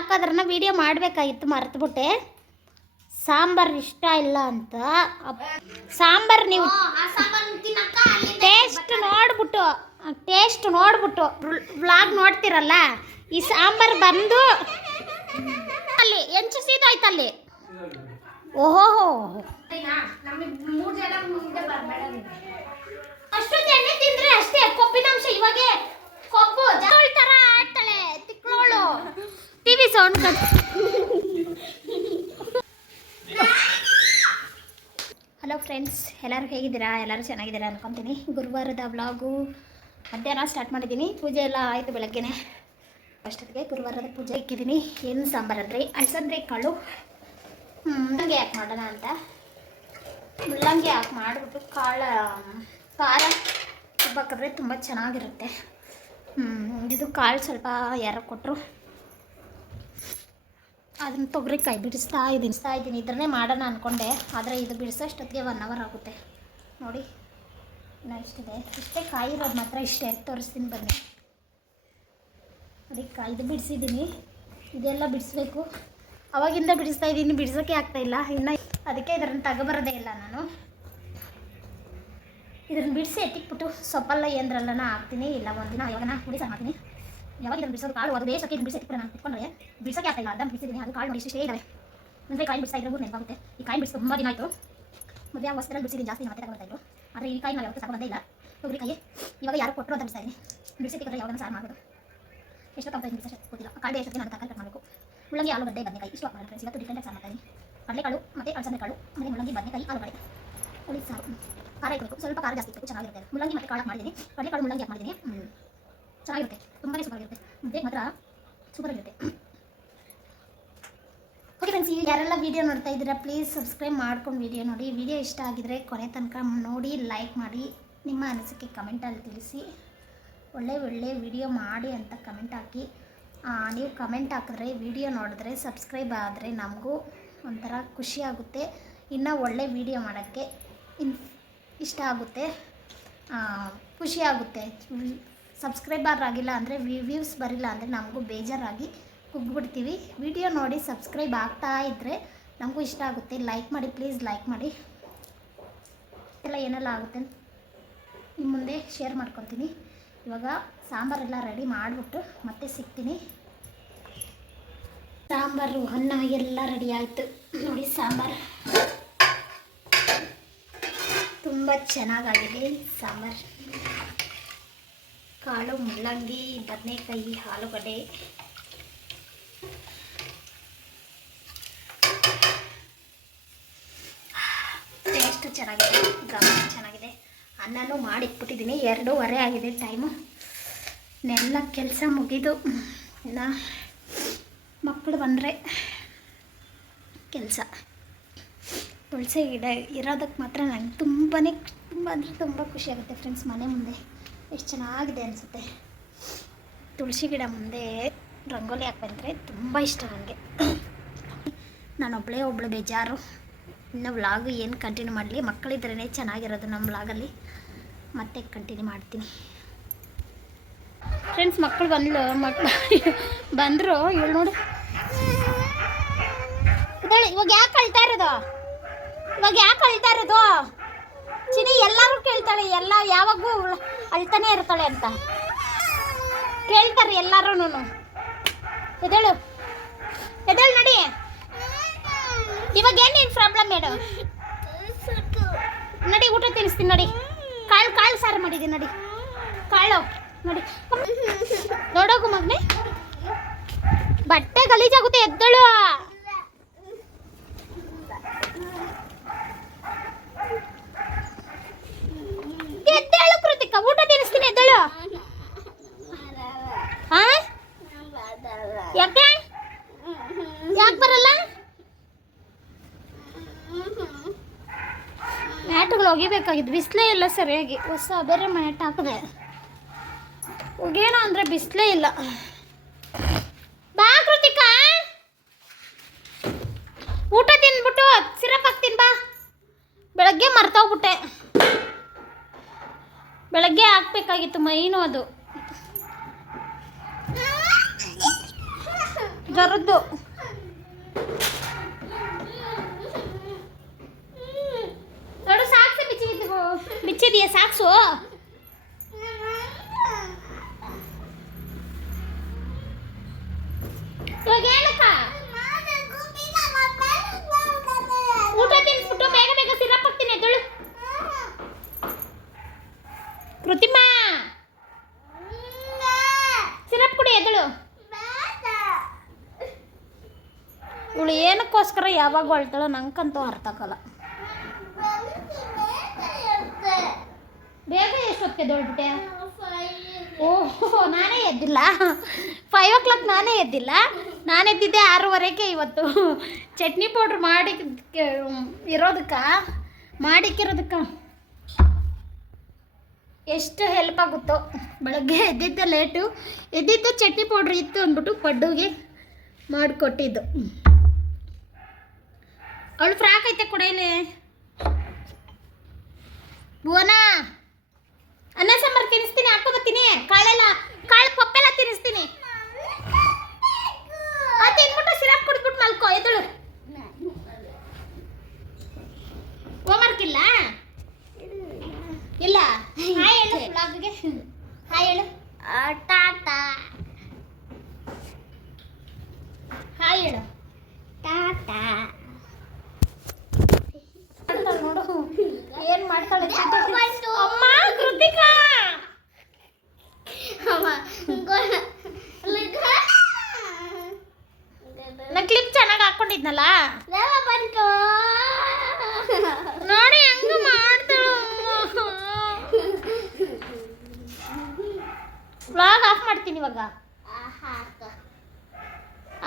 ಹಾಕೋದ್ರನ್ನ video ಮಾಡಬೇಕಾಗಿತ್ತು, ಮರೆತುಬಿಟ್ಟೆ. ಸಾಂಬಾರು ಇಷ್ಟ ಇಲ್ಲ ಅಂತ. ಸಾಂಬಾರು ನೀವು ಟೇಸ್ಟ್ ನೋಡ್ಬಿಟ್ಟು ವ್ಲಾಗ್ ನೋಡ್ತಿರಲ್ಲ, ಈ ಸಾಂಬಾರು ಬಂದು ಅಲ್ಲಿ ಎಂಚು ಸೀದಾಯ್ತಲ್ಲಿ. ಓಹೋ, ಅಷ್ಟೊಂದು ಎಣ್ಣೆ ತಿಂದ್ರೆ ಅಷ್ಟೇ ಕೊಬ್ಬಿನಾಂಶ. ಇವಾಗ ಕೊಬ್ಬು ತರ ಆಡ್ತಾಳೆ ತಿಕ್ಳೋಳು. ಟಿವಿ ಸೌಂಡ್ ಹಲೋ ಫ್ರೆಂಡ್ಸ್, ಎಲ್ಲರೂ ಹೇಗಿದ್ದೀರಾ? ಎಲ್ಲರೂ ಚೆನ್ನಾಗಿದ್ದೀರಾ ಅನ್ಕೊತೀನಿ. ಗುರುವಾರದ ವ್ಲಾಗು ಮಧ್ಯಾಹ್ನ ಸ್ಟಾರ್ಟ್ ಮಾಡಿದ್ದೀನಿ. ಪೂಜೆ ಎಲ್ಲ ಆಯಿತು ಬೆಳಗ್ಗೆನೆ. ಅಷ್ಟೊತ್ತಿಗೆ ಗುರುವಾರದ ಪೂಜೆ ಇಕ್ಕಿದ್ದೀನಿ. ಏನು ಸಾಂಬಾರು ಅಂದರೆ ಅಲಸಂದೆ ಕಾಳು ಮುಳ್ಳಂಗಿ ಹಾಕಿ ಮಾಡೋಣ ಅಂತ. ಮುಳ್ಳಂಗಿ ಹಾಕಿ ಮಾಡಿಬಿಟ್ಟು ಖಾರ ಹಾಕಿದ್ರೆ ತುಂಬ ಚೆನ್ನಾಗಿರುತ್ತೆ. ಇದು ಕಾಳು ಸ್ವಲ್ಪ ಯಾರೋ ಕೊಟ್ಟರು, ಅದನ್ನು ತೊಗರಿಕಾಯಿ ಬಿಡಿಸ್ತಾ ಇದ್ದೀನಿ. ಇದನ್ನೇ ಮಾಡೋಣ ಅಂದ್ಕೊಂಡೆ, ಆದರೆ ಇದು ಬಿಡಿಸೋಷ್ಟೊತ್ತಿಗೆ 1 hour ಆಗುತ್ತೆ. ನೋಡಿ ಇನ್ನೂ ಇಷ್ಟಿದೆ. ಇಷ್ಟೇ ಕಾಯಿ ಇರೋದು ಮಾತ್ರ, ಇಷ್ಟೇ ತೋರಿಸ್ತೀನಿ ಬನ್ನಿ. ನೋಡಿ ಇದು ಬಿಡಿಸಿದ್ದೀನಿ, ಇದೆಲ್ಲ ಬಿಡಿಸ್ಬೇಕು. ಅವಾಗಿಂದ ಬಿಡಿಸ್ತಾ ಇದ್ದೀನಿ, ಬಿಡಿಸೋಕ್ಕೆ ಆಗ್ತಾಯಿಲ್ಲ ಇನ್ನು. ಅದಕ್ಕೆ ಇದನ್ನು ತಗೊಬರೋದೇ ಇಲ್ಲ ನಾನು. ಇದನ್ನು ಬಿಡಿಸಿ ಎತ್ತಿಕ್ಬಿಟ್ಟು ಸೊಪ್ಪಲ್ಲ ಏನರಲ್ಲ ಹಾಕ್ತೀನಿ. ಇಲ್ಲ ಒಂದಿನ ಯಾವಾಗ ಹುಡಿ ಸಾರು ಮಾಡ್ತೀನಿ. ಯಾವಾಗ ಇದನ್ನು ಬಿಡಿಸೋದು ಕಾಳು ಅದು ದೇಶಕ್ಕೆ ಇದನ್ನು ಬಿಡಿಸಿ ಎತ್ತಿಕೊಂಡು ನಾನು ಕುತ್ಕೊಂಡ್ರೆ ಬಿಡಿಸೋಕ್ಕೆ ಆಗ್ತಾಯಿಲ್ಲ. ಅದನ್ನು ಬಿಡಿಸಿದ್ದೀನಿ. ಅದು ಕಾಳು ನೋಡಿ ಇಷ್ಟೇ ಇದ್ದಾವೆ. ಮುಂದೆ ಕಾಯಿ ಬಿಡಿಸ್ತಾ ಇದ್ರೆ ನೆನಪಾಗುತ್ತೆ. ಈ ಕಾಯಿ ಬಿಡಿಸಿ ತುಂಬ ದಿನ ಆಯಿತು. ಮದುವೆ ಆ ವಸ್ತ್ರದಲ್ಲಿ ಬಿಡಿಸಿದ್ದೀನಿ, ಜಾಸ್ತಿ ಮತ್ತೆ ತಗೊಳ್ತಾಯಿದ್ರು. ಆದರೆ ಈ ಕಾಯಿ ನಾವು ಯಾವತ್ತೂ ತಗೊಂಡೇ ಇಲ್ಲ. ತೊಗರಿಕಾಯಿ ಇವಾಗ ಯಾರು ಕೊಟ್ಟರು ಅಂತ ಬಿಡಿಸ್ತಾ ಇದ್ದೀನಿ. ಬಿಡಿಸಿದ್ರೆ ಯಾವಾಗ ಸಾರು ಮಾಡೋದು, ಎಷ್ಟು ತಗೊಳ್ತಾ ಇದ್ದೀನಿ ಬಿಡಿಸೋಷ್ಟು ಗೊತ್ತಿಲ್ಲ. ಕಾಳು ಎಷ್ಟೊತ್ತಿಗೆ ನಾನು ತರಕಾರಿ ಕಟ್ ಮಾಡಬೇಕು. ಮುಳ್ಳಂಗಿ ಆಲೂಗಡ್ಡೆ ಬದನೆಕಾಯಿ ಇಷ್ಟು ಹಾಕ್ತಾರೆ ಫ್ರೆಂಡ್ಸ್. ಇವತ್ತು ಡಿಫ್ರೆಂಟಾಗಿ ಸಾರು ಮಾಡ್ತಾಯಿದ್ದೀನಿ. ಕಡಲೆಕಾಳು ಮತ್ತು ಅಲಸಂದೆ ಕಾಳು ಆಮೇಲೆ ಮುಳ್ಳಂಗಿ ಬದನೆಕಾಯಿ ಆಲೂಗಡ್ಡೆ ಹುಳಿ ಸಾರು. ಖಾರ ಇರಬೇಕು, ಸ್ವಲ್ಪ ಖಾರ ಜಾಸ್ತಿ ಇರಬೇಕು, ಚೆನ್ನಾಗಿರುತ್ತೆ. ಮುಳ್ಳಂಗಿ ಮತ್ತು ಕಾಳು ಮಾಡಿದ್ದೀನಿ. ಕಡಲೆಕಾಳು ಮುಳ್ಳಂಗಿ ಹಾಕಿ ಮಾಡಿದ್ದೀನಿ. ಚೆನ್ನಾಗಿರುತ್ತೆ, ತುಂಬಾ ಸೂಪರಾಗಿರುತ್ತೆ. ಮುದ್ದೆ ಮಾತ್ರ ಸೂಪರಾಗಿರುತ್ತೆ. ಓಕೆ ಫ್ರೆಂಡ್ಸ್, ಈಗ ಯಾರೆಲ್ಲ ವೀಡಿಯೋ ನೋಡ್ತಾ ಇದ್ದೀರಾ ಪ್ಲೀಸ್ ಸಬ್ಸ್ಕ್ರೈಬ್ ಮಾಡ್ಕೊಂಡು ವೀಡಿಯೋ ನೋಡಿ. ವಿಡಿಯೋ ಇಷ್ಟ ಆಗಿದರೆ ಕೊನೆ ತನಕ ನೋಡಿ, ಲೈಕ್ ಮಾಡಿ, ನಿಮ್ಮ ಅನಿಸಿಕೆ ಕಮೆಂಟಲ್ಲಿ ತಿಳಿಸಿ. ಒಳ್ಳೆ ವಿಡಿಯೋ ಮಾಡಿ ಅಂತ ಕಮೆಂಟ್ ಹಾಕಿ. ನೀವು ಕಮೆಂಟ್ ಹಾಕಿದ್ರೆ ವಿಡಿಯೋ ನೋಡಿದ್ರೆ ಸಬ್ಸ್ಕ್ರೈಬ್ ಆದರೆ ನಮಗೂ ಒಂಥರ ಖುಷಿಯಾಗುತ್ತೆ. ಇನ್ನೂ ಒಳ್ಳೆ ವಿಡಿಯೋ ಮಾಡೋಕ್ಕೆ ಇಷ್ಟ ಆಗುತ್ತೆ, ಖುಷಿಯಾಗುತ್ತೆ. ಸಬ್ಸ್ಕ್ರೈಬರ್ ಆಗಿಲ್ಲ ಅಂದರೆ ವ್ಯೂಸ್ ಬರಿಲ್ಲ ಅಂದರೆ ನಮಗೂ ಬೇಜಾರಾಗಿ ಕುಗ್ಬಿಡ್ತೀವಿ. ವಿಡಿಯೋ ನೋಡಿ ಸಬ್ಸ್ಕ್ರೈಬ್ ಆಗ್ತಾ ಇದ್ದರೆ ನಮಗೂ ಇಷ್ಟ ಆಗುತ್ತೆ. ಲೈಕ್ ಮಾಡಿ ಪ್ಲೀಸ್, ಲೈಕ್ ಮಾಡಿ. ಎಲ್ಲ ಏನೆಲ್ಲ ಆಗುತ್ತೆ ನಿಮ್ಮ ಮುಂದೆ ಶೇರ್ ಮಾಡ್ಕೊತೀನಿ. ಇವಾಗ ಸಾಂಬಾರೆಲ್ಲ ರೆಡಿ ಮಾಡಿಬಿಟ್ಟು ಮತ್ತೆ ಸಿಗ್ತೀನಿ. ಸಾಂಬಾರು ಅನ್ನ ಎಲ್ಲ ರೆಡಿ ಆಯಿತು ನೋಡಿ. ಸಾಂಬಾರು ತುಂಬ ಚೆನ್ನಾಗಾಗಿದೆ. ಸಾಂಬಾರು ಕಾಳು ಮುಳ್ಳಂಗಿ ಬದನೆಕಾಯಿ ಆಲೂಗಡ್ಡೆ ಟೇಸ್ಟ್ ಚೆನ್ನಾಗಿದೆ, ಘಮ ಚೆನ್ನಾಗಿದೆ. ಅನ್ನನೂ ಮಾಡಿಟ್ಬಿಟ್ಟಿದ್ದೀನಿ. 2:15 ಆಗಿದೆ ಟೈಮು. ನೆಲ್ಲ ಕೆಲಸ ಮುಗಿದು ಇನ್ನು ಮಕ್ಕಳು ಬಂದರೆ ಕೆಲಸ. ತುಳಸಿ ಗಿಡ ಇರೋದಕ್ಕೆ ಮಾತ್ರ ನನಗೆ ತುಂಬ ಅಂದರೆ ತುಂಬ ಖುಷಿಯಾಗುತ್ತೆ ಫ್ರೆಂಡ್ಸ್. ಮನೆ ಮುಂದೆ ಎಷ್ಟು ಚೆನ್ನಾಗಿದೆ ಅನಿಸುತ್ತೆ. ತುಳಸಿ ಗಿಡ ಮುಂದೆ ರಂಗೋಲಿ ಹಾಕ್ಬಂದರೆ ತುಂಬ ಇಷ್ಟ ನನಗೆ. ಒಬ್ಬಳು ಬೇಜಾರು. ಇನ್ನು ವ್ಲಾಗು ಏನು ಕಂಟಿನ್ಯೂ ಮಾಡಲಿ, ಮಕ್ಕಳಿದ್ರೇ ಚೆನ್ನಾಗಿರೋದು ನಮ್ಮ ವ್ಲಾಗಲ್ಲಿ. ಮತ್ತೆ ಕಂಟಿನ್ಯೂ ಮಾಡ್ತೀನಿ ಫ್ರೆಂಡ್ಸ್. ಮಕ್ಕಳು ಬಂದರು. ಇವಳು ನೋಡಿ ಇವಾಗ ಯಾಕೆ ಅಳ್ತಾ ಇರೋದು? ಚಿನಿ ಎಲ್ಲರೂ ಕೇಳ್ತಾಳೆ, ಎಲ್ಲ ಯಾವಾಗೂ ಅಳ್ತಾನೆ ಇರ್ತಾಳೆ ಅಂತ ಕೇಳ್ತಾರೆ ಎಲ್ಲರೂ. ಎದ್ದೇಳು ನಡಿ. ಇವಾಗ ಏನೇನು ಪ್ರಾಬ್ಲಮ್ ಹೇಳು ನಡಿ. ಊಟ ತಿನ್ನಿಸ್ತೀನಿ ನೋಡಿ. ಕಾಳು ಸಾರು ಮಾಡಿದ್ದೀನಿ ನೋಡಿ. ಕಾಳು ನೋಡಿ. ನೋಡೋಗು ಮಗನೇ, ಬಟ್ಟೆ ಗಲೀಜಾಗುತ್ತೆ. ಎದ್ದಳು. ಕೃತಿಕ, ಊಟ ತಿನ್ನಿಸ್ತೀನಿ. ಎದ್ದಳು. ಯಾಕೆ ಬರಲ್ಲ? ಮ್ಯಾಟ್ಗಳು ಒಗಿಬೇಕಾಗಿದ್ದು, ಬಿಸಿಲೇ ಇಲ್ಲ ಸರಿಯಾಗಿ. ಹೊಸ ಬೇರೆ ಮ್ಯಾಟ್ ಹಾಕಿದೆ. ಒಗೇನೋ ಅಂದರೆ ಬಿಸಿಲೇ ಇಲ್ಲ. ಬಾ ಕೃತಿಕಾ, ಊಟ ತಿನ್ಬಿಟ್ಟು ಸಿರಪ್ ಹಾಕ್ತೀನಿ ಬಾ. ಬೆಳಗ್ಗೆ ಮರ್ತೋಗ್ಬಿಟ್ಟೆ. ಬೆಳಗ್ಗೆ ಹಾಕ್ಬೇಕಾಗಿತ್ತು ಮೈನು ಅದು. ಜರದ್ದು ನೋಡು ಸಾಕ್ಸೆ ಬಿಚ್ಚಿದೆಯಾ ಸಾಕ್ಸು. ಇವಾಗ ಏನಕ್ಕ ಊಟ ತಿನ್ಸ್ಬಿಟ್ಟು ಬೇಗ ಬೇಗ ಸಿರಪ್ ಹಾಕ್ತೀನಿ ಎದ್ದಳು. ಕೃತಿಮಾ ಸಿರಪ್ ಕುಡಿ ಎದ್ದಳು. ಇವಳು ಏನಕ್ಕೋಸ್ಕರ ಯಾವಾಗ ಹೊಳ್ತಾಳೋ ನಂಗಂತೂ ಅರ್ಥ ಆಗಲ್ಲ. ಬೇಗ ಎಷ್ಟೊತ್ತಿಗೆ ಎದ್ದೊಳ್ಬಿಟ್ಟೆ? ಓಹೋ ನಾನೇ ಎದ್ದಿಲ್ಲ. 5 o'clock ನಾನೇ ಎದ್ದಿಲ್ಲ. ನಾನು ಎದ್ದಿದ್ದೆ 6:30ಗೆ. ಇವತ್ತು ಚಟ್ನಿ ಪೌಡ್ರ್ ಮಾಡಿ ಮಾಡಿಕ್ಕಿರೋದಕ್ಕೆ ಎಷ್ಟು ಹೆಲ್ಪ್ ಆಗುತ್ತೋ. ಬೆಳಗ್ಗೆ ಎದ್ದಿದ್ದೆ ಲೇಟು, ಎದ್ದಿದ್ದು ಚಟ್ನಿ ಪೌಡ್ರ್ ಇತ್ತು ಅಂದ್ಬಿಟ್ಟು ಪಡ್ಡುಗೆ ಮಾಡಿಕೊಟ್ಟಿದ್ದು. ಅವಳು ಫ್ರಾಕ್ ಐತೆ ಕೊಡೈಲಿ. ಭುವನ ಅನ್ನ ಸಾಂಬಾರು ತಿನ್ನಿಸ್ತೀನಿ, ಹಾಕೋಬತ್ತೀನಿ. ಕಾಳು ಪಪ್ಪೆಲ್ಲ ತಿನ್ನಿಸ್ತೀನಿ. ಅದು ತಿನ್ಬಿಟ್ಟು ಸಿರಪ್ ಕುಡಿದ್ಬಿಟ್ಟು ಮಲ್ಕೋ ಎದಳು. ಹೋಮ್ವರ್ಕ್ ಇಲ್ಲ ಇಲ್ಲ. ಹಾಯ್ ಹೇಳು ಬ್ಲಾಗ್ಗೆ. ಹಾಯ್ ಹೇಳು. ಟಾಟಾ. ಹಾಯ್ ಹೇಳು. ಟಾಟಾ. ನೋಡು ಏನ್ ಮಾಡ್ತಾಳೆ ಅಮ್ಮ. ಕೃತಿಕಾ ನಾ ಕ್ಲಿಪ್ ಚೆನ್ನಾಗಿ ಹಾಕೊಂಡಿದ್ನಲ್ಲ ನೋಡಿ ಹೆಂಗ ಮಾಡ್ತಾಳು. ವ್ಲಾಗ್ ಆಫ್ ಮಾಡ್ತೀನಿ ಇವಾಗ.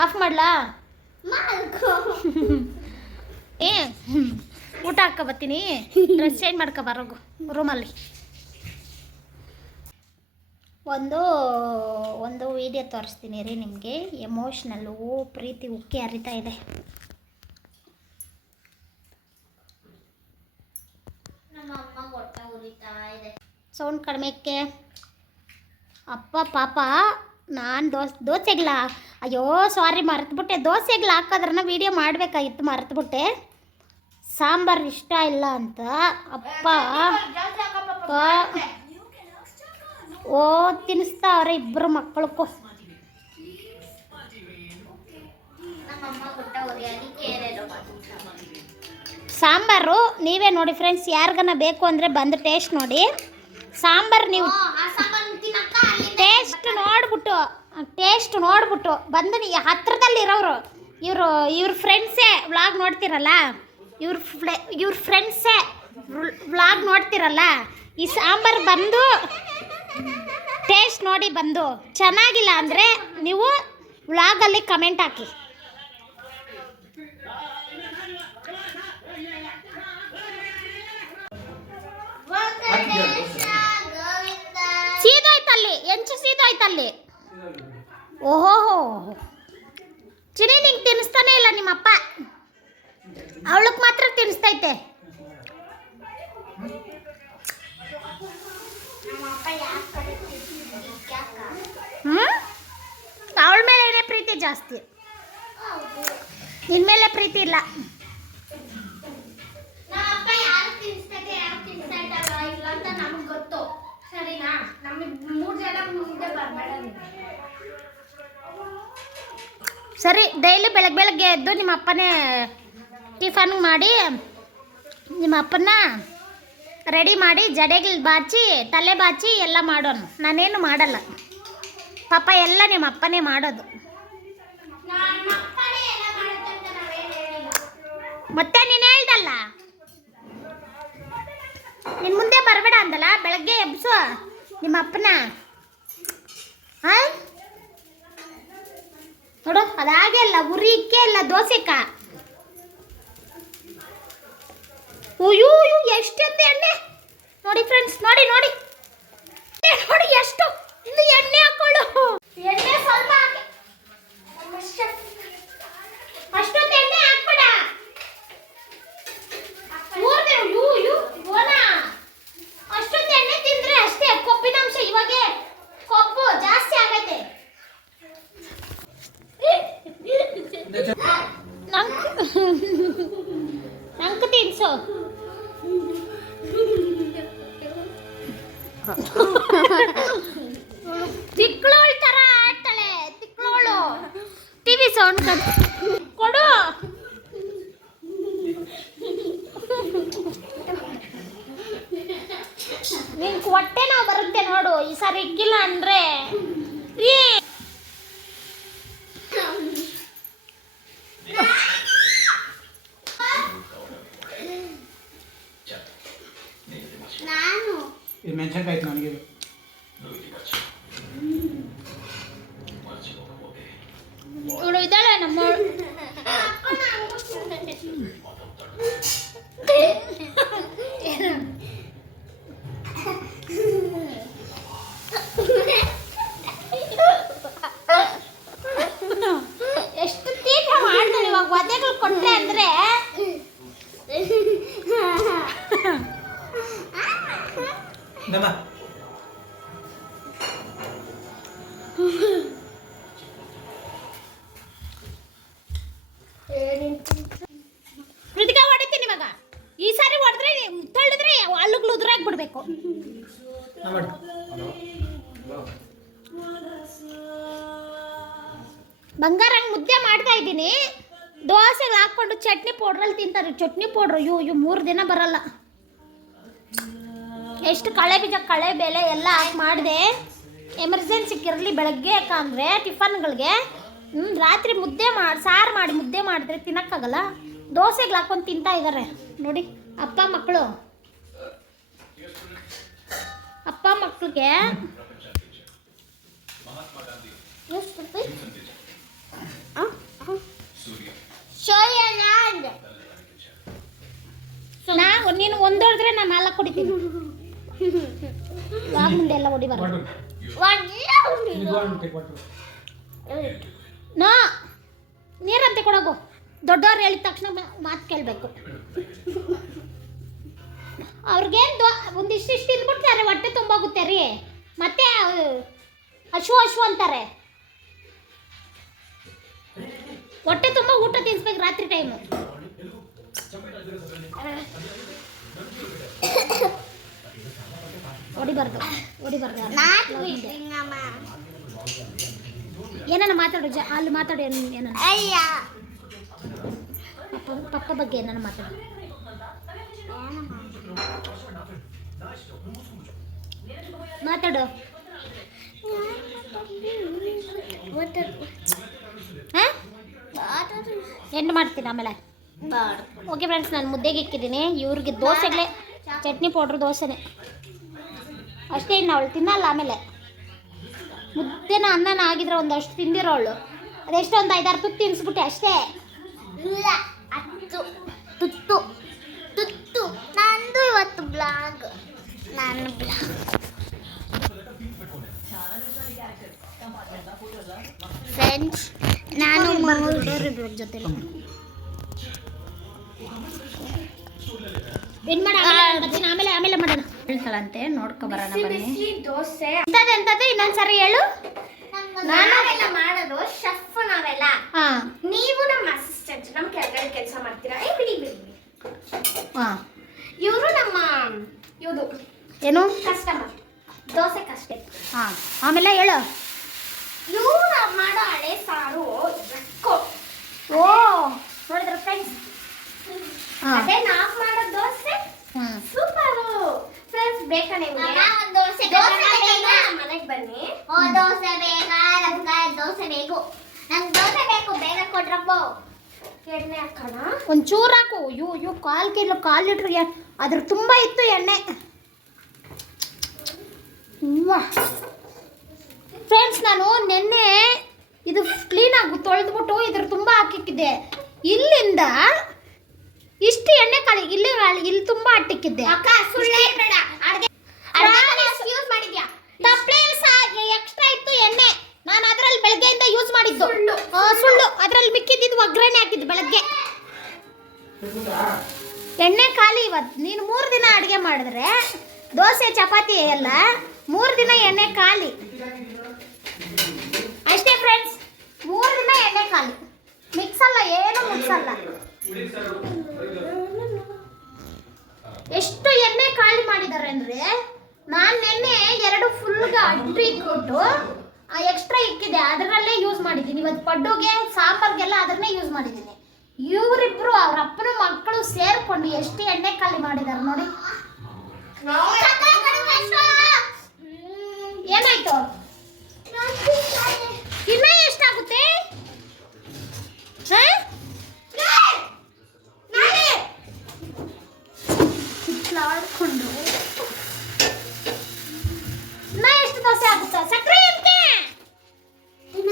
ಆಫ್ ಮಾಡ್ಲಾ? ಏ ಊಟ ಹಾಕೋ ಬರ್ತೀನಿ. ಡ್ರೆಸ್ ಚೇಂಜ್ ಮಾಡ್ಕೊ ಬರೋಗು ರೂಮಲ್ಲಿ. ಒಂದು ವಿಡಿಯೋ ತೋರಿಸ್ತೀನಿ ರೀ ನಿಮಗೆ. ಎಮೋಷ್ನಲ್ಲು ಪ್ರೀತಿ ಉಕ್ಕಿ ಹರಿತಾ ಇದೆ. ಸೌಂಡ್ ಕಡಿಮೆಕ್ಕೆ. ಅಪ್ಪ ಪಾಪ ನಾನು ದೋಸೆಗ್ಲ ಅಯ್ಯೋ ಸಾರಿ ಮರೆತುಬಿಟ್ಟೆ. ದೋಸೆಗ್ಲ ಹಾಕೋದ್ರನ್ನ ವಿಡಿಯೋ ಮಾಡಬೇಕಾಗಿತ್ತು, ಮರೆತುಬಿಟ್ಟೆ. ಸಾಂಬಾರು ಇಷ್ಟ ಇಲ್ಲ ಅಂತ ಅಪ್ಪ ತಿನ್ನಿಸ್ತಾವ್ರೆ ಇಬ್ಬರು ಮಕ್ಕಳಕ್ಕೂ. ಸಾಂಬಾರು ನೀವೇ ನೋಡಿ ಫ್ರೆಂಡ್ಸ್. ಯಾರಿಗನ ಬೇಕು ಅಂದರೆ ಬಂದು ಟೇಸ್ಟ್ ನೋಡಿ. ಸಾಂಬಾರು ನೀವು ಟೇಸ್ಟ್ ನೋಡ್ಬಿಟ್ಟು ಬಂದು ಹತ್ರದಲ್ಲಿರೋರು ಇವ್ರ ಫ್ರೆಂಡ್ಸೇ ವ್ಲಾಗ್ ನೋಡ್ತಿರಲ್ಲ, ಇವ್ರ ಫ್ರೆಂಡ್ಸೇ ವ್ಲಾಗ್ ನೋಡ್ತಿರಲ್ಲ, ಈ ಸಾಂಬಾರು ಬಂದು ಟೇಸ್ಟ್ ನೋಡಿ. ಬಂದು ಚೆನ್ನಾಗಿಲ್ಲ ಅಂದರೆ ನೀವು ವ್ಲಾಗಲ್ಲಿ ಕಮೆಂಟ್ ಹಾಕಿ. ಸೀದೋಯ್ತಲ್ಲಿ ಎಂಚು ಸೀದೋಯ್ತಲ್ಲಿ. ಓಹೋ ಚಿನಿ ನಿಂಗೆ ತಿನ್ನಿಸ್ತಾನೆ ಇಲ್ಲ ನಿಮ್ಮಪ್ಪ, ಅವಳಕ್ಕೆ ಮಾತ್ರ ತಿನ್ನಿಸ್ತೈತೆ. ಅವಳ ಮೇಲೆ ಪ್ರೀತಿ ಜಾಸ್ತಿ, ನಿನ್ನ ಮೇಲೆ ಪ್ರೀತಿ ಇಲ್ಲ. ಸರಿ ಡೈಲಿ ಬೆಳಗ್ಗೆ ಎದ್ದು ನಿಮ್ಮ ಅಪ್ಪನೇ ಟಿಫನ್ ಮಾಡಿ ನಿಮ್ಮ ಅಪ್ಪನ ರೆಡಿ ಮಾಡಿ ಜಡೆಗಳು ಬಾಚಿ ತಲೆ ಬಾಚಿ ಎಲ್ಲ ಮಾಡೋಣ. ನಾನೇನು ಮಾಡಲ್ಲ ಪಾಪ, ಎಲ್ಲ ನಿಮ್ಮ ಅಪ್ಪನೇ ಮಾಡೋದು. ಮತ್ತೆ ನೀನು ಹೇಳ್ದಲ್ಲ, ನಿನ್ನ ಮುಂದೆ ಬರಬೇಡ ಅಂದಲ್ಲ ಬೆಳಗ್ಗೆ ಎಬ್ಸು ನಿಮ್ಮ ಅಪ್ಪನ. ಹಾಂ ನೋಡು ಅದಾಗೆ ಅಲ್ಲ, ಉರಿಕೆ ಇಲ್ಲ ದೋಸೆಕ. ಅಯ್ಯೋ ಎಷ್ಟೊಂದು ಎಣ್ಣೆ ನೋಡಿ ಫ್ರೆಂಡ್ಸ್, ನೋಡಿ ನೋಡಿ ನೋಡಿ ಎಷ್ಟು ಇದು ಎಣ್ಣೆ ಹಾಕೊಳ್ಳು. ಎಣ್ಣೆ ಸ್ವಲ್ಪ ಹಾಕಿ, ಅಷ್ಟೊಂದು ಎಣ್ಣೆ ಹಾಕ್ಬೇಡ. ಅಷ್ಟೊಂದು ಎಣ್ಣೆ ತಿಂದ್ರೆ ಅಷ್ಟೇ ಕೊಬ್ಬಿನಾಂಶ, ಇವಾಗೆ ಕೊಬ್ಬು ಜಾಸ್ತಿ ಆಗೈತೆ. ತಿಕ್ಳೋಳ್ ತರ ಆಡ್ತಾಳೆ, ತಿಕ್ಳೋಳು. ಟಿವಿ ಸೌಂಡ್ ಕೊಡು. ನಿಂಗೆ ಹೊಟ್ಟೆ ನಾವು ಬರುತ್ತೆ ನೋಡು, ಈ ಸಾರಿ ಇಕ್ಕಿಲ್ಲ ಅಂದ್ರೆ ಮೆಣಸಿನ್ಕಾಯಿ ನನಗೆ ಇವಳು ಇದ್ದಾಳೆ ನಮ್ಮ ಎಷ್ಟು ತೀಟ ಮಾಡ್ತಾನೆ ಇವಾಗ ಒದೆಗಳು ಕೊಟ್ಟೆ ಅಂದ್ರೆ ನಮ್ಮ ಕೃತಿಕಾ ಹೊಡಿತೀನಿ ಇವಾಗ. ಈ ಸಾರಿ ಹೊಡೆದ್ರೆ ತಳ್ಳಿದ್ರೆ ಅಲ್ಲುಗಳು ಉದುರಾಗಿ ಬಿಡ್ಬೇಕು. ಬಂಗಾರಂಗ್ ಮುದ್ದೆ ಮಾಡ್ತಾ ಇದ್ದೀನಿ. ದೋಸೆಗೆ ಹಾಕ್ಕೊಂಡು ಚಟ್ನಿ ಪೌಡ್ರಲ್ಲಿ ತಿಂತಾರೆ. ಚಟ್ನಿ ಪೌಡ್ರು ಇವು 3 ದಿನ ಬರಲ್ಲ. ಎಷ್ಟು ಕಳೆ ಬೀಜ, ಕಳೆ ಬೆಲೆ ಎಲ್ಲ ಹಾಕಿ ಮಾಡಿದೆ. ಎಮರ್ಜೆನ್ಸಿಗೆ ಇರಲಿ ಬೆಳಗ್ಗೆ ಯಾಕಂದರೆ ಟಿಫನ್ಗಳಿಗೆ. ರಾತ್ರಿ ಮುದ್ದೆ ಸಾರು ಮಾಡಿ ಮುದ್ದೆ ಮಾಡಿದ್ರೆ ತಿನ್ನೋಕ್ಕಾಗಲ್ಲ. ದೋಸೆಗೆ ಹಾಕೊಂಡು ತಿಂತಾ ಇದ್ದಾರೆ ನೋಡಿ ಅಪ್ಪ ಮಕ್ಕಳು. ಅಪ್ಪ ಮಕ್ಕಳಿಗೆ ನೀನು ಒಂದೊಳಿದ್ರೆ ನಾನು 4 ಕುಡಿತೀನಿ. ಇವಾಗ ಮುಂದೆ ಎಲ್ಲ ಹೊಡಿ ಬರ ನೋ ನೀರಂತೆ ಕೊಡೋಗು. ದೊಡ್ಡವ್ರು ಹೇಳಿದ ತಕ್ಷಣ ಮಾತು ಕೇಳಬೇಕು. ಅವ್ರಿಗೇನು ಒಂದಿಷ್ಟು ತಿಂದ್ಬಿಡ್ತಾರೆ, ಹೊಟ್ಟೆ ತುಂಬೋಗುತ್ತೆ ರೀ. ಮತ್ತೆ ಹಶು ಅಂತಾರೆ. ಹೊಟ್ಟೆ ತುಂಬ ಊಟ ತಿನ್ಸ್ಬೇಕು ರಾತ್ರಿ ಟೈಮು. ಹೊಡಿಬಾರ್ದು ಏನನ್ನ ಮಾತಾಡು. ಅಲ್ಲಿ ಮಾತಾಡು. ಏನ ಪಪ್ಪ ಬಗ್ಗೆ ಏನನ್ನ ಮಾತಾಡು. ಮಾತಾಡು. ಏನು ಮಾಡ್ತೀನಿ ಆಮೇಲೆ. ಓಕೆ ಫ್ರೆಂಡ್ಸ್, ನಾನು ಮುದ್ದೆಗೆ ಇಕ್ಕಿದ್ದೀನಿ. ಇವ್ರಿಗೆ ದೋಸೆಗಳೇ ಚಟ್ನಿ ಪೌಡ್ರ್ ದೋಸೆನೇ ಅಷ್ಟೇ. ಇನ್ನು ಅವಳು ತಿನ್ನಲ್ಲ. ಆಮೇಲೆ ಮುದ್ದೆನ ಅನ್ನನ ಆಗಿದ್ರೆ ಒಂದಷ್ಟು ತಿಂದಿರೋಳು. ಅದೆಷ್ಟು ಒಂದು 5-6 ತುತ್ತು ತಿನ್ನಿಸ್ಬಿಟ್ಟೆ ಅಷ್ಟೇ. ತುತ್ತು ತುತ್ತು ನಂದು ಇವತ್ತು ಬ್ಲಾಗ್. ನಾನು ಫ್ರೆಂಡ್ಸ್ ನಾನು ಜೊತೆ ಆಮೇಲೆ ಮಾಡೋಣ. ಹೇಳ್ತಾಳಂತೆ, ನೋಡ್ಕೊ ಬರೋಣ ಬನ್ನಿ. ದೋಸೆ ಎಂತದ್ದು ಇನ್ನೊಂದ್ಸರಿ ಹೇಳು. ನಾವೆಲ್ಲ ಮಾಡೋದು ಶೆಫ್ ನಾವೆಲ್ಲ. ನೀವು ನಮ್ಮ ಅಸಿಸ್ಟೆಂಟ್, ನಮ್ಮ ಕೆಳಗಡೆ ಕೆಲಸ ಮಾಡ್ತೀರಾ. ಬಿಡಿ ಇವರು ನಮ್ಮ ಇವುದು ಏನು ಕಸ್ಟಮರ್. ದೋಸೆ ಕಷ್ಟ. ಆಮೇಲೆ ಹೇಳು. ಇವ್ರು ಮಾಡೋ ಹಳೆ ಸಾರು ರಕ್ಕೋ. ಓ ನೋಡಿದ್ರ ಫ್ರೆಂಡ್ಸ್, ಅದೇ ನಾವು ಮಾಡೋ ದೋಸೆ ಸೂಪರ್ ಫ್ರೆಂಡ್ಸ್. ಬೇಕಾ ನಿಮ್ಗೆ ದೋಸೆ ಮನೆಗೆ ಬನ್ನಿ. ದೋಸೆ ಬೇಕಾ? ನಮ್ಗೆ ದೋಸೆ ಬೇಕು. ನಂಗೆ ದೋಸೆ ಬೇಕು, ಬೇಗ ಕೊಡ್ರಪ್ಪ. ಎಣ್ಣೆ ಹಾಕೋಣ. ಒಂಚೂರು ಹಾಕು. ಇವು 1 ಲೀಟ್ರ್ ಅದ್ರ ತುಂಬ ಇತ್ತು ಎಣ್ಣೆ. ಫ್ರೆಂಡ್ಸ್, ನಾನು ನಿನ್ನೆ ಇದು ಕ್ಲೀನಾಗಿ ತೊಳೆದ್ಬಿಟ್ಟು ಇದ್ರ ತುಂಬ ಹಾಕಿಕ್ಕಿದ್ದೆ. ಇಲ್ಲಿಂದ ಇಷ್ಟು ಎಣ್ಣೆ ಖಾಲಿ. ಇಲ್ಲಿ ತುಂಬ ಅಟ್ಟಿಕ್ಕಿದ್ದೆ. ಎಕ್ಸ್ಟ್ರಾ ಇತ್ತು ಎಣ್ಣೆ. ನಾನು ಅದರಲ್ಲಿ ಬೆಳಗ್ಗೆಯಿಂದ ಯೂಸ್ ಮಾಡಿದ್ದು ಸುಳ್ಳು. ಅದರಲ್ಲಿ ಮಿಕ್ಕಿದ್ದು ಒಗ್ಗರಣೆ ಹಾಕಿದ್ದು ಬೆಳಗ್ಗೆ. ಎಣ್ಣೆ ಖಾಲಿ. ಇವತ್ತು ನೀನು 3 ದಿನ ಅಡುಗೆ ಮಾಡಿದ್ರೆ ದೋಸೆ ಚಪಾತಿ ಎಲ್ಲ 3 ದಿನ ಎಣ್ಣೆ ಖಾಲಿ ಅಷ್ಟೇ ಫ್ರೆಂಡ್ಸ್. 3 ದಿನ ಎಣ್ಣೆ ಖಾಲಿ. ಮಿಕ್ಸಲ್ಲ, ಏನು ಮಿಕ್ಸಲ್ಲ. ಎಷ್ಟು ಎಣ್ಣೆ ಖಾಲಿ ಮಾಡಿದ್ದಾರೆ ಅಂದರೆ, ನಾನು ನೆನ್ನೆ 2 ಫುಲ್ ಈಗ ಅಡ್ಡು ಇಟ್ಬಿಟ್ಟು ಎಕ್ಸ್ಟ್ರಾ ಇಕ್ಕಿದೆ ಅದರಲ್ಲೇ ಯೂಸ್ ಮಾಡಿದ್ದೀನಿ. ಇವತ್ತು ಪಡ್ಡುಗೆ ಸಾಂಬಾರ್ಗೆಲ್ಲ ಅದನ್ನೇ ಯೂಸ್ ಮಾಡಿದ್ದೀನಿ. ಇವರಿಬ್ರು ಅವ್ರ ಅಪ್ಪನ ಮಕ್ಕಳು ಸೇರ್ಕೊಂಡು ಎಷ್ಟು ಎಣ್ಣೆ ಖಾಲಿ ಮಾಡಿದಾರೆ ನೋಡಿ. ಏನಾಯ್ತು? ಇನ್ನ ಎಷ್ಟಾಗುತ್ತೆ? ಕಿತ್ಲಾಡ್ಕೊಂಡು ಇನ್ನ ಎಷ್ಟು ದೋಸೆ ಆಗುತ್ತಾ? ಸಕ್ಕರೆ ಎಂತೆ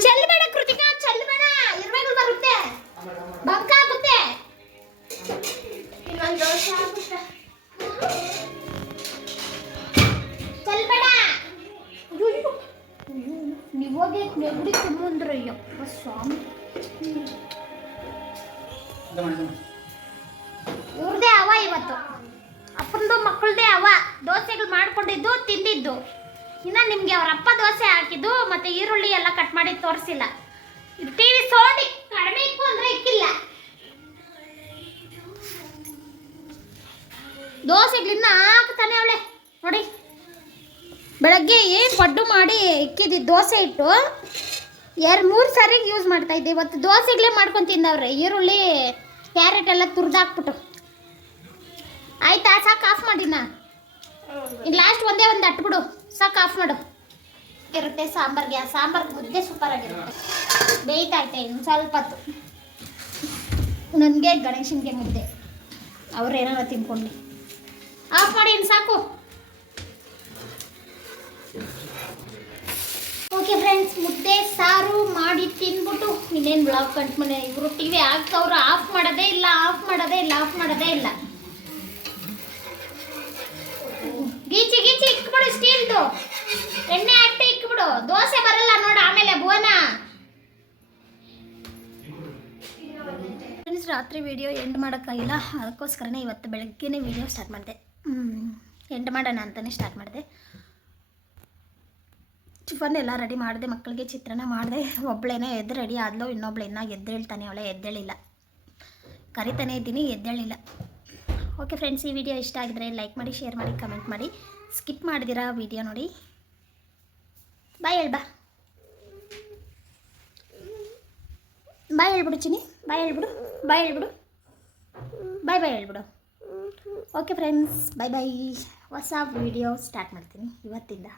ಚೆಲ್ಲಬೇಡ ಕೃತಿಕಾ, ಚೆಲ್ಲಬೇಡ, ಇರ್ಬೇಕು ಬರುತ್ತೆ, ಬಂಕ ಆಗುತ್ತೆ. ಇನ್ನೊಂದು ದೋಸೆ ಆಗುತ್ತೆ. ಚೆಲ್ಲಬೇಡ. ನೀವಾಗೆ ನೆಗಡಿ ತುಂಬ ಅಂದ್ರೆ ಯಪ್ಪ ಸ್ವಾಮಿ. ಇವ್ರದೇ ಅವ ಇವತ್ತು, ಅಪ್ಪಂದು ಮಕ್ಕಳದೇ ಅವ. ದೋಸೆಗಳು ಮಾಡ್ಕೊಂಡಿದ್ದು ತಿಂದಿದ್ದು. ಇನ್ನು ನಿಮಗೆ ಅವ್ರ ಅಪ್ಪ ದೋಸೆ ಹಾಕಿದ್ದು ಮತ್ತೆ ಈರುಳ್ಳಿ ಎಲ್ಲ ಕಟ್ ಮಾಡಿ ತೋರಿಸಿಲ್ಲ. ಟಿವಿ ಸೋಡಿ ಕಡಿಮೆ ಇಕ್ಕು ಅಂದ್ರೆ ಇಕ್ಕಿಲ್ಲ. ದೋಸೆಗಳಿನ್ನ ಹಾಕ್ತಾನೆ ಅವಳೆ ನೋಡಿ. ಬೆಳಗ್ಗೆ ಪಡ್ಡು ಮಾಡಿ ಇಕ್ಕಿದ್ದು ದೋಸೆ ಇಟ್ಟು 2-3 ಸಾರಿಗೆ ಯೂಸ್ ಮಾಡ್ತಾ ಇದ್ದೆ. ಇವತ್ತು ದೋಸೆಗಳೇ ಮಾಡ್ಕೊಂಡು ತಿಂದವ್ರೆ, ಈರುಳ್ಳಿ ಕ್ಯಾರೆಟ್ ಎಲ್ಲ ತುರ್ದಾಕ್ಬಿಟ್ಟು. ಆಯ್ತಾ? ಸಾಕು, ಆಫ್ ಮಾಡಿನ. ಈಗ ಲಾಸ್ಟ್ ಒಂದೇ ಒಂದು ಅಟ್ಬಿಡು, ಸಾಕು, ಆಫ್ ಮಾಡು. ಇರುತ್ತೆ ಸಾಂಬಾರ್ಗೆ. ಸಾಂಬಾರ್ಗೆ ಮುದ್ದೆ ಸೂಪರ್ ಆಗಿರುತ್ತೆ. ಬೇಯ್ತಾ ಐತೆ ಇನ್ನು ಸ್ವಲ್ಪ ಹೊತ್ತು. ನನಗೆ ಗಣೇಶನಿಗೆ ಮುದ್ದೆ, ಅವ್ರು ಏನಾರ ತಿನ್ಕೊಳ್ಳಿ. ಆಫ್ ಮಾಡಿ ಇನ್ನು ಸಾಕು. ಓಕೆ ಫ್ರೆಂಡ್ಸ್, ಮುದ್ದೆ ಸಾರು ಮಾಡಿ ತಿಂದ್ಬಿಟ್ಟು ಇನ್ನೇನು ಬ್ಲಾಗ್ ಕಂಟ್ಮನೆ. ಇವರು ಟಿ ವಿ ಹಾಕ್ತವ್ರು, ಆಫ್ ಮಾಡೋದೇ ಇಲ್ಲ, ಆಫ್ ಮಾಡೋದೇ ಇಲ್ಲ, ಆಫ್ ಮಾಡೋದೇ ಇಲ್ಲ. ಗೀಚಿ ಗೀಚಿ ಇಕ್ಬಿಡು, ಸ್ಟೀಲ್ದು ಎಣ್ಣೆ ಅಟ್ಟೆ ಇಕ್ಬಿಡು. ದೋಸೆ ಬರಲ್ಲ ನೋಡು ಆಮೇಲೆ ಭುವನ. ಫ್ರೆಂಡ್ಸ್, ರಾತ್ರಿ ವಿಡಿಯೋ ಎಂಡ್ ಮಾಡೋಕ್ಕಾಗಿಲ್ಲ, ಅದಕ್ಕೋಸ್ಕರನೇ ಇವತ್ತು ಬೆಳಗ್ಗೆನೇ ವಿಡಿಯೋ ಸ್ಟಾರ್ಟ್ ಮಾಡಿದೆ. ಎಂಡ್ ಮಾಡೋಣ ಅಂತಲೇ ಸ್ಟಾರ್ಟ್ ಮಾಡಿದೆ. ಟಿಫನ್ ಎಲ್ಲ ರೆಡಿ ಮಾಡಿದೆ, ಮಕ್ಕಳಿಗೆ ಚಿತ್ರಾನ್ನ ಮಾಡಿದೆ. ಒಬ್ಬಳೇನೋ ಎದ್ದು ರೆಡಿ ಆದ್ಲು, ಇನ್ನೊಬ್ಳು ಇನ್ನೂ ಎದ್ದೇಳ್ತಾನೆ ಅವಳೆ, ಎದ್ದೇಳಿಲ್ಲ. ಕರಿತಾನೆ ಇದ್ದೀನಿ, ಎದ್ದೇಳಿಲ್ಲ. ಓಕೆ ಫ್ರೆಂಡ್ಸ್, ಈ ವಿಡಿಯೋ ಇಷ್ಟ ಆಗಿದ್ರೆ ಲೈಕ್ ಮಾಡಿ, ಶೇರ್ ಮಾಡಿ, ಕಮೆಂಟ್ ಮಾಡಿ. ಸ್ಕಿಪ್ ಮಾಡಿದಿರಾ ವಿಡಿಯೋ ನೋಡಿ. ಬಾಯ್ ಹೇಳ್ಬಾ, ಬಾಯ್ ಹೇಳ್ಬಿಡು ಚಿನ್ನಿ, ಬಾಯ್ ಹೇಳ್ಬಿಡು, ಬಾಯ್ ಹೇಳ್ಬಿಡು, ಬಾಯ್ ಬಾಯ್ ಹೇಳ್ಬಿಡು. ಓಕೆ ಫ್ರೆಂಡ್ಸ್, ಬಾಯ್ ಬಾಯ್. ಹೊಸ ವಿಡಿಯೋ ಸ್ಟಾರ್ಟ್ ಮಾಡ್ತೀನಿ ಇವತ್ತಿಂದ.